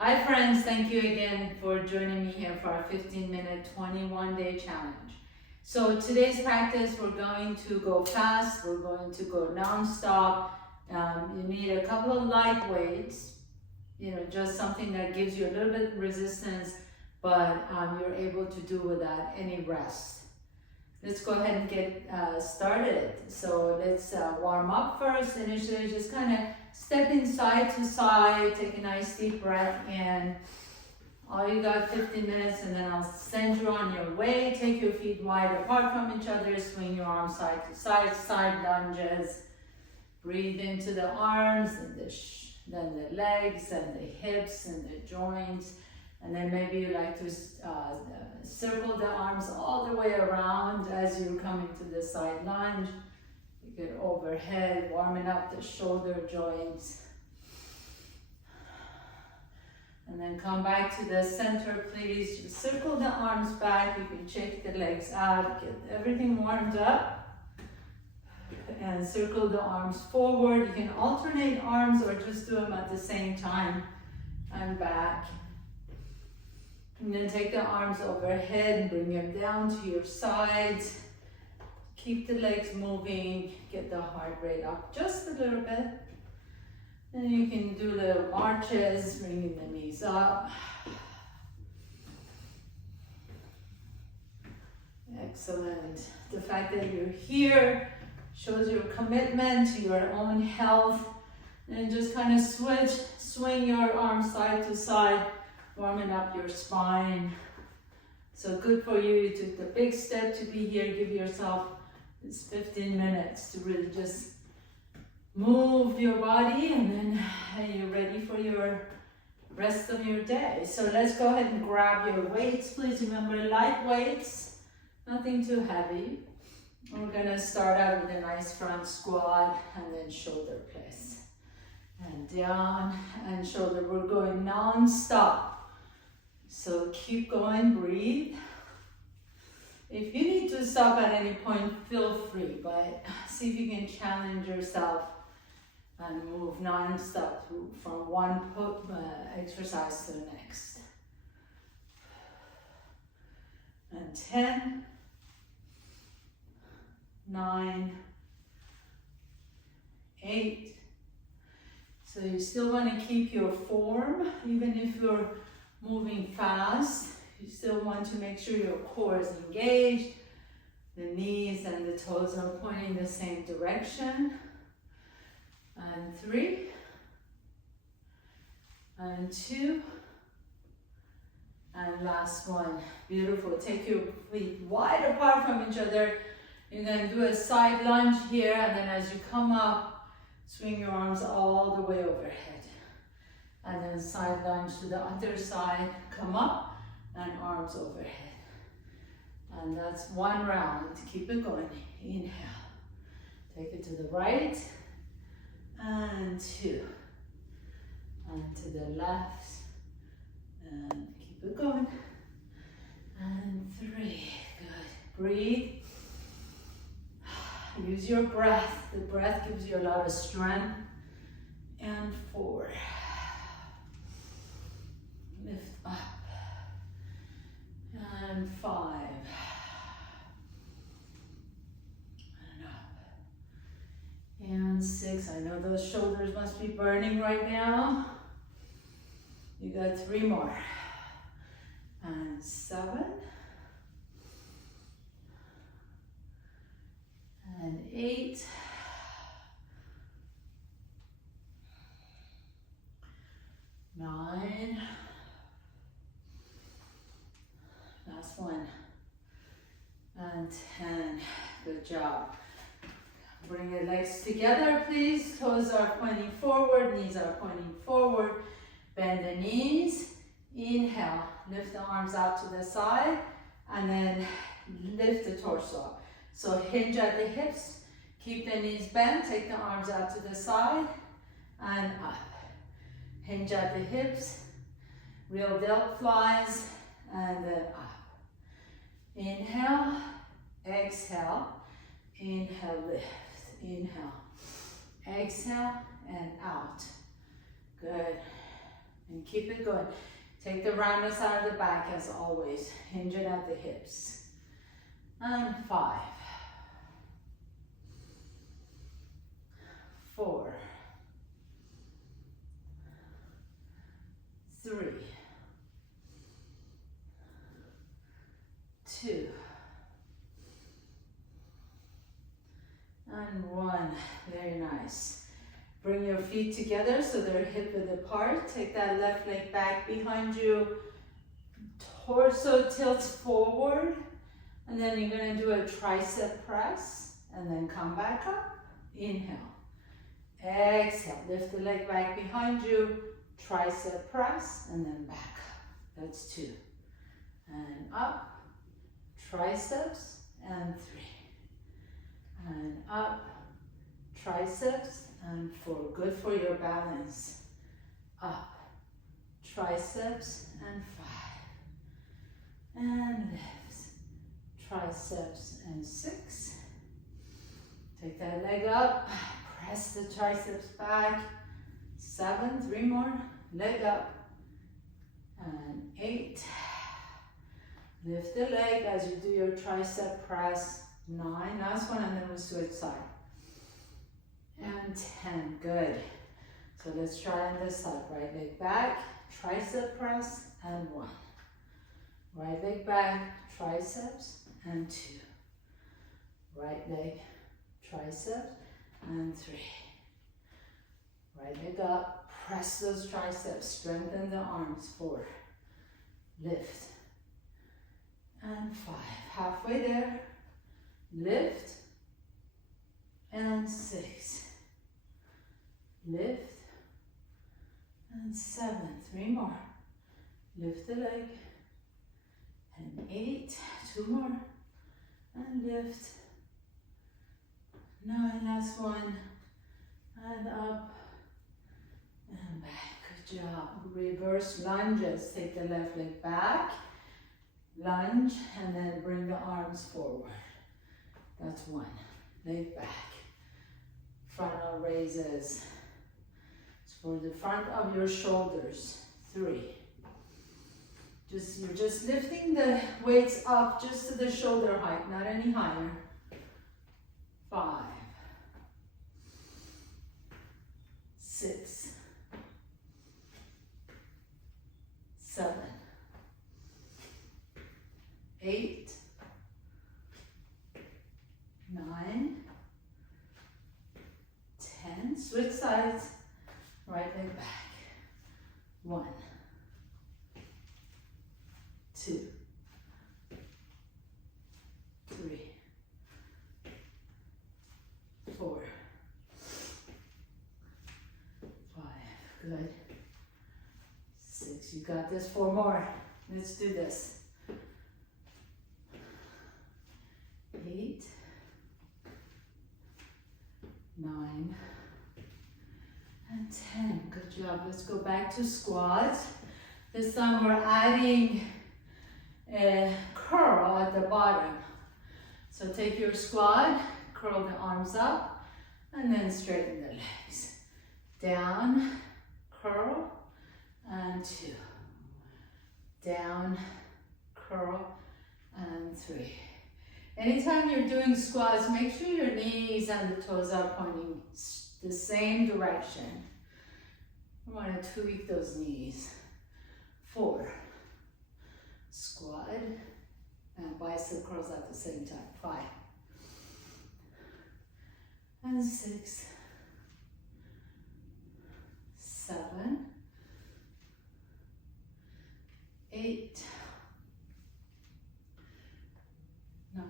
Hi friends, thank you again for joining me here for our 15-minute 21-day challenge. So today's practice, we're going to go fast, we're going to go non-stop. You need a couple of light weights, just something that gives you a little bit of resistance, but you're able to do without any rest. Let's go ahead and get started. So let's warm up first. Initially, just kind of stepping side to side, take a nice deep breath in. All you got 15 minutes, and then I'll send you on your way. Take your feet wide apart from each other, swing your arms side to side, side lunges. Breathe into the arms, and then the legs, and the hips, and the joints. And then maybe you like to circle the arms all the way around as you're coming to the side lunge. You get overhead, warming up the shoulder joints. And then come back to the center, please. Just circle the arms back. You can shake the legs out, get everything warmed up. And circle the arms forward. You can alternate arms or just do them at the same time. And back. And then take the arms overhead and bring them down to your sides. Keep the legs moving. Get the heart rate up just a little bit. And you can do little marches, bringing the knees up. Excellent. The fact that you're here shows your commitment to your own health. And just kind of swing your arms side to side, warming up your spine. So good for you. You took the big step to be here. Give yourself this 15 minutes to really just move your body, and then you're ready for your rest of your day. So let's go ahead and grab your weights. Please remember, light weights, nothing too heavy. We're gonna start out with a nice front squat and then shoulder press. And down and shoulder. We're going non-stop. So keep going, breathe. If you need to stop at any point, feel free, but see if you can challenge yourself and move non-stop from one exercise to the next. And 10, 9, 8. So you still want to keep your form, even if you're moving fast. You still want to make sure your core is engaged. The knees and the toes are pointing the same direction. And 3. And 2. And last one. Beautiful. Take your feet wide apart from each other. You're going to do a side lunge here, and then as you come up, swing your arms all the way overhead. And then side lunge to the other side. Come up and arms overhead. And that's one round. Keep it going. Inhale. Take it to the right. And 2. And to the left. And keep it going. And 3. Good. Breathe. Use your breath. The breath gives you a lot of strength. And 4. Lift up. And 5. And up. And 6. I know those shoulders must be burning right now. You got 3 more. And 7. And 8. 9. Last one. And 10. Good job. Bring your legs together, please. Toes are pointing forward, knees are pointing forward. Bend the knees. Inhale. Lift the arms out to the side. And then lift the torso. So hinge at the hips. Keep the knees bent. Take the arms out to the side. And up. Hinge at the hips. Real delt flies. And then up. Inhale. Exhale. Inhale, lift. Inhale. Exhale and out. Good. and keep it going. Take the roundness out of the back as always, hinging at the hips. And 5, 4, 3, 2, and 1. Very nice. Bring your feet together so they're hip width apart. Take that left leg back behind you. Torso tilts forward. And then you're going to do a tricep press. And then come back up. Inhale. Exhale. Lift the leg back behind you. Tricep press. And then back up. That's 2. And up. Triceps. And 3. And up. Triceps. And 4. Good for your balance. Up. Triceps. And 5. And lift. Triceps. And 6. Take that leg up. Press the triceps back. 7. 3 more. Leg up. And 8. Lift the leg as you do your tricep press. 9. Last one, and then we'll switch side. And 10. Good. So let's try on this side. Right leg back, tricep press, and 1. Right leg back, triceps, and 2. Right leg, triceps, and 3. Right leg up, press those triceps, strengthen the arms. 4. Lift. And 5. Halfway there. Lift. And 6. Lift. And 7. 3 more. Lift the leg. And 8. 2 more. And lift. 9. Last one. And up. And back. Good job. Reverse lunges. Take the left leg back. Lunge. And then bring the arms forward. That's 1. Leg back. Frontal raises. It's for the front of your shoulders. 3. You're just lifting the weights up just to the shoulder height, not any higher. 5. 6. 7. 8. 9. 10. Switch sides. Right leg back. 1. 2. 3. 4. 5. Good. 6. You got this. 4 more. Let's do this. 8. 9. And 10. Good job. Let's go back to squats. This time we're adding a curl at the bottom. So take your squat, curl the arms up, and then straighten the legs. Down, curl, and 2. Down, curl, and 3. Anytime you're doing squats, make sure your knees and the toes are pointing the same direction. You want to tweak those knees. 4. Squat and bicep curls at the same time. 5. And 6. 7. 8. 9.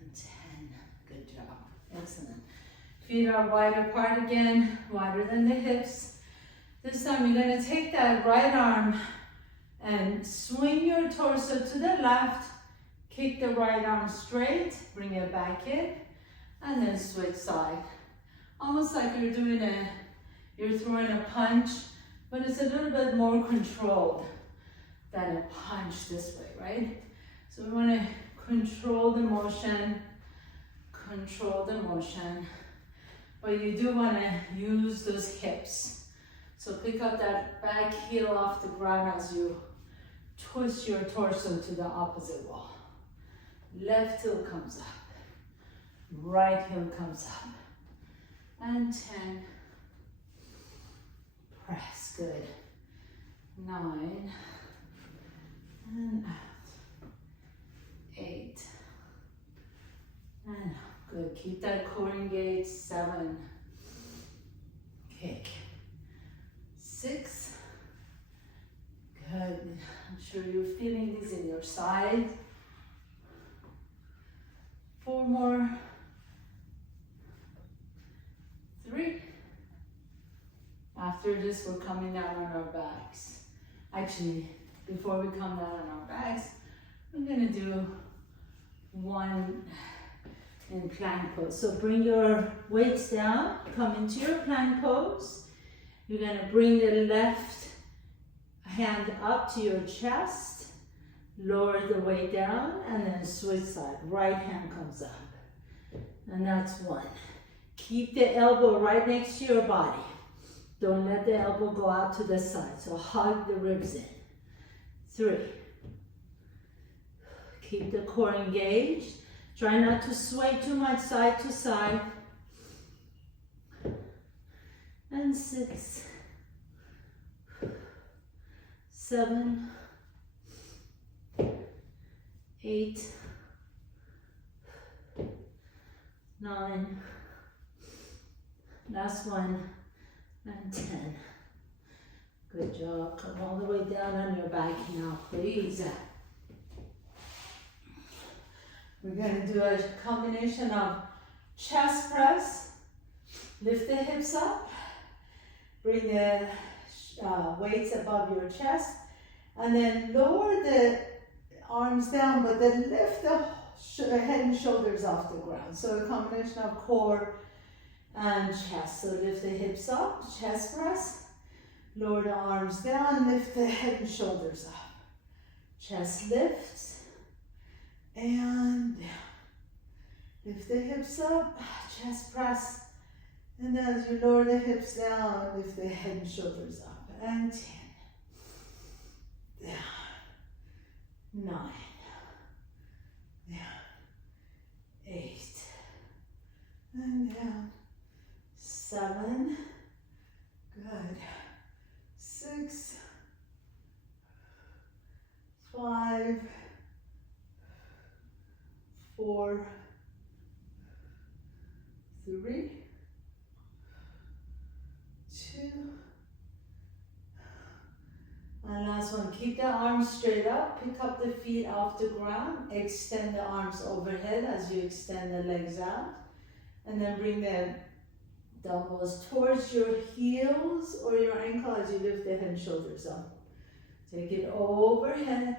And 10. Good job. Excellent. Feet are wide apart again, wider than the hips. This time you're going to take that right arm and swing your torso to the left. Kick the right arm straight, bring it back in, and then switch side. Almost like you're throwing a punch, but it's a little bit more controlled than a punch this way, right? So we want to control the motion, but you do want to use those hips. So pick up that back heel off the ground as you twist your torso to the opposite wall. Left heel comes up. Right heel comes up. And 10. Press, good. 9. And out. 8. And out. Good. Keep that core engaged. 7. Kick. 6. Good. I'm sure you're feeling these in your side. 4 more. 3. After this, we're coming down on our backs. Actually, before we come down on our backs, we're gonna do one in plank pose. So bring your weights down, come into your plank pose. You're gonna bring the left hand up to your chest, lower the weight down, and then switch side. Right hand comes up. And that's 1. Keep the elbow right next to your body. Don't let the elbow go out to the side. So hug the ribs in. 3. Keep the core engaged. Try not to sway too much side to side. And 6. 7. 8. 9. Last one. And 10. Good job. Come all the way down on your back now, please. We're going to do a combination of chest press. Lift the hips up. Bring the weights above your chest. And then lower the arms down, but then lift the head and shoulders off the ground. So a combination of core and chest. So lift the hips up, chest press. Lower the arms down, lift the head and shoulders up. Chest lifts. And down. Lift the hips up, chest press. And then as you lower the hips down, lift the head and shoulders up. And 10. Down. 9. Down. 8. And down. 7. Good. 6. 5. 4. 3. 2. And last one, keep the arms straight up, pick up the feet off the ground, extend the arms overhead as you extend the legs out, and then bring the dumbbells towards your heels or your ankle as you lift the head and shoulders up. Take it overhead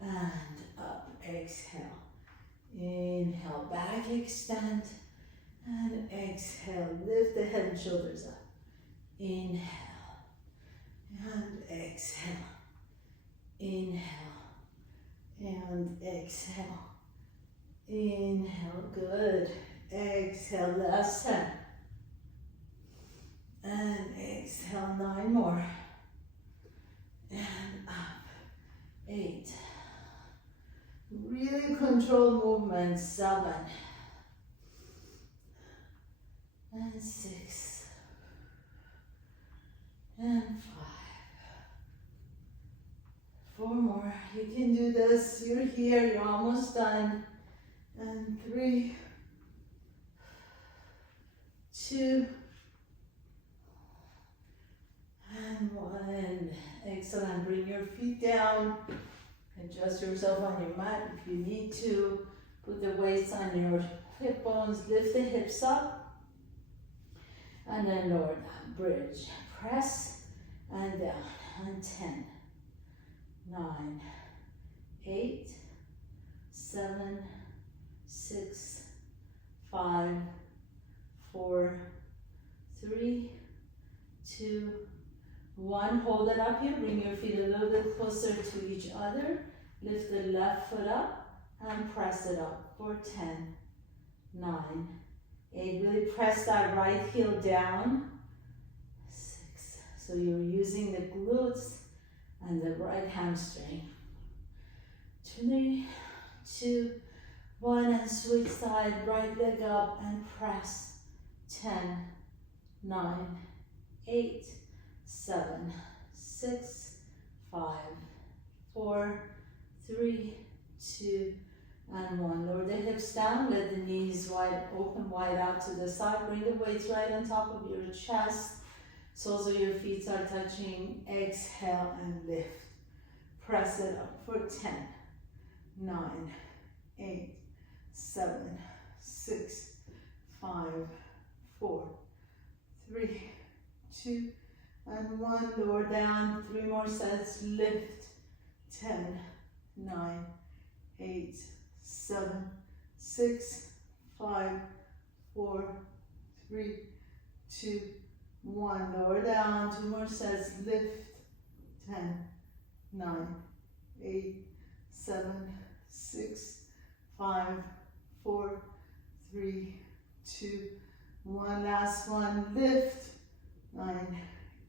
and up, exhale. Inhale, back extend, and exhale, lift the head and shoulders up. Inhale, and exhale. Inhale, and exhale. Inhale, good. Exhale, last 10. And exhale, 9 more. And up, 8. Really control movement, 7. And 6. And 5. 4 more. You can do this. You're here. You're almost done. And 3. 2. And 1. Excellent. Bring your feet down. Adjust yourself on your mat if you need to. Put the weights on your hip bones. Lift the hips up. And then lower down. Bridge. Press and down. And 10. 9. 8. 7. 6. 5. 4. 3. 2. 1, hold it up here, bring your feet a little bit closer to each other. Lift the left foot up and press it up for 10, 9, 8. Really press that right heel down. 6. So you're using the glutes and the right hamstring. 3, 2, 1, and switch side, right leg up and press. 10, 9, 8, 7, 6, 5, 4, 3, 2, and 1. Lower the hips down, let the knees wide open, wide out to the side. Bring the weights right on top of your chest. Soles of your feet are touching. Exhale and lift. Press it up for 10, 9, 8, 7, 6, 5, 4, 3, 2, and 1. Lower down. 3 more sets. Lift. 10, 9, 8, 7, 6, 5, 4, 3, 2, 1. Lower down. 2 more sets. Lift. 10, 9, 8, 7, 6, 5, 4, 3, 2, 1. Last one. Lift. 9,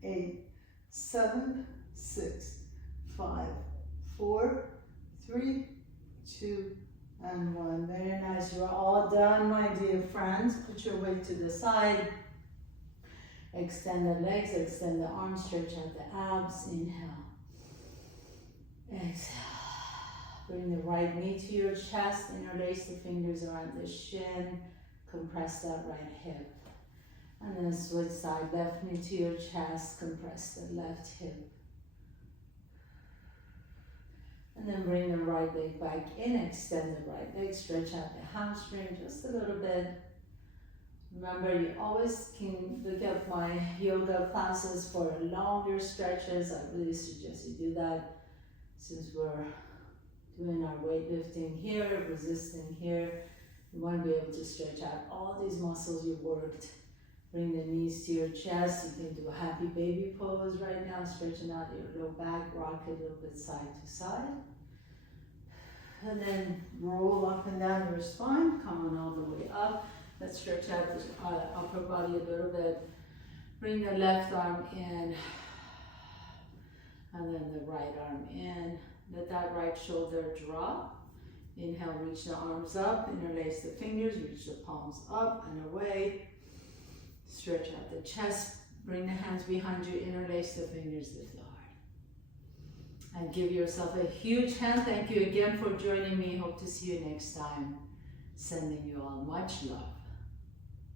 8, 7, 6, 5, 4, 3, 2, and 1. Very nice. You're all done, my dear friends. Put your weight to the side. Extend the legs, extend the arms, stretch out the abs. Inhale. Exhale. Bring the right knee to your chest. Interlace the fingers around the shin. Compress that right hip. And then switch side. Left knee to your chest. Compress the left hip. And then bring the right leg back in, extend the right leg, stretch out the hamstring just a little bit. Remember, you always can look at my yoga classes for longer stretches. I really suggest you do that since we're doing our weightlifting here, resisting here. You want to be able to stretch out all these muscles you worked. Bring the knees to your chest. You can do a happy baby pose right now, stretching out your low back, rock it a little bit side to side. And then roll up and down your spine, come on all the way up. Let's stretch out the upper body a little bit. Bring the left arm in, and then the right arm in. Let that right shoulder drop. Inhale, reach the arms up, interlace the fingers, reach the palms up and away. Stretch out the chest, bring the hands behind you, interlace the fingers, lift the heart. And give yourself a huge hand. Thank you again for joining me. Hope to see you next time. Sending you all much love.